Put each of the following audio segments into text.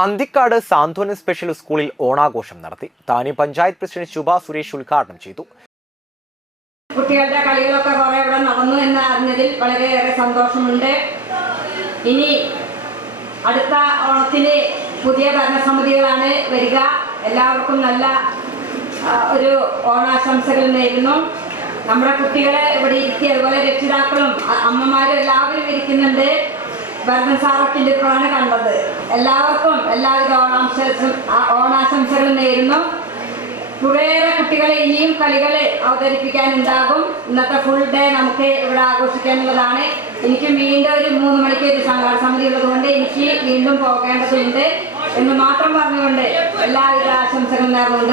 അന്തിക്കാട് സാന്ത്വന സ്പെഷ്യൽ സ്കൂളിൽ ഓണാഘോഷം നടത്തി. താനി പഞ്ചായത്ത് പ്രസിഡന്റ് ശുഭ സുരേഷ് ഉദ്ഘാടനം ചെയ്തു. കുട്ടികളുടെ കളികളൊക്കെ കുറെ ഇവിടെ നടന്നു എന്ന് അറിഞ്ഞതിൽ വളരെയേറെ സന്തോഷമുണ്ട്. ഇനി അടുത്ത ഓണത്തിന് പുതിയ ഭരണസമിതികളാണ് വരിക. എല്ലാവർക്കും നല്ല ഒരു ഓണാശംസകൾ നേരുന്നു. നമ്മുടെ കുട്ടികളെ ഇവിടെ ഇരുത്തി, അതുപോലെ രക്ഷിതാക്കളും അമ്മമാരും എല്ലാവരും ഇരിക്കുന്നുണ്ട്. ഭരണ സാറൊക്കെ ഇപ്പോഴാണ് കണ്ടത്. എല്ലാവർക്കും എല്ലാവിധ ഓണാശംസകൾ നേരുന്നു. കുറേയേറെ കുട്ടികളെ ഇനിയും കളികളെ അവതരിപ്പിക്കാനുണ്ടാകും. ഇന്നത്തെ ഫുൾ ഡേ നമുക്ക് ഇവിടെ ആഘോഷിക്കാനുള്ളതാണ്. എനിക്ക് വീണ്ടും ഒരു 3 മണിക്ക് ഒരു സംഘാടന സമിതി ഉള്ളതുകൊണ്ട് എനിക്ക് വീണ്ടും പോകേണ്ടതുണ്ട് എന്ന് മാത്രം പറഞ്ഞുകൊണ്ട് എല്ലാവിധ ആശംസകൾ നേർന്നുകൊണ്ട്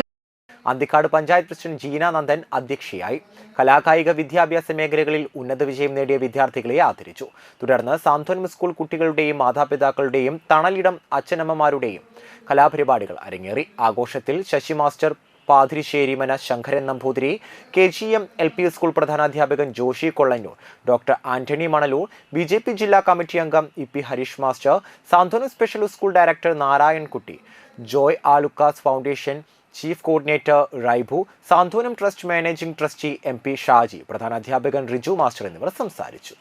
അന്തിക്കാട് പഞ്ചായത്ത് പ്രസിഡന്റ് ജീന നന്ദൻ അധ്യക്ഷയായി. കലാകായിക വിദ്യാഭ്യാസ മേഖലകളിൽ ഉന്നത വിജയം നേടിയ വിദ്യാർത്ഥികളെ ആദരിച്ചു. തുടർന്ന് സാന്ത്വനം സ്കൂൾ കുട്ടികളുടെയും മാതാപിതാക്കളുടെയും തണലിടം അച്ഛനമ്മമാരുടെയും കലാപരിപാടികൾ അരങ്ങേറി. ആഘോഷത്തിൽ Shashi master, Pathirisserimana Shankaran Namboothiri, KGM LP school പ്രധാനാധ്യാപകൻ ജോഷി കൊള്ളന്നൂർ, ഡോക്ടർ ആന്റണി മണലൂർ, BJP ജില്ലാ കമ്മിറ്റി അംഗം EP Harish master, Santhwanam special school director Narayankutty, Joy Alukkas foundation chief coordinator Raibhu, Santhwanam trust managing trustee MP Shaji, പ്രധാനാധ്യാപകൻ റിജു മാസ്റ്റർ എന്നിവർ സംസാരിച്ചു.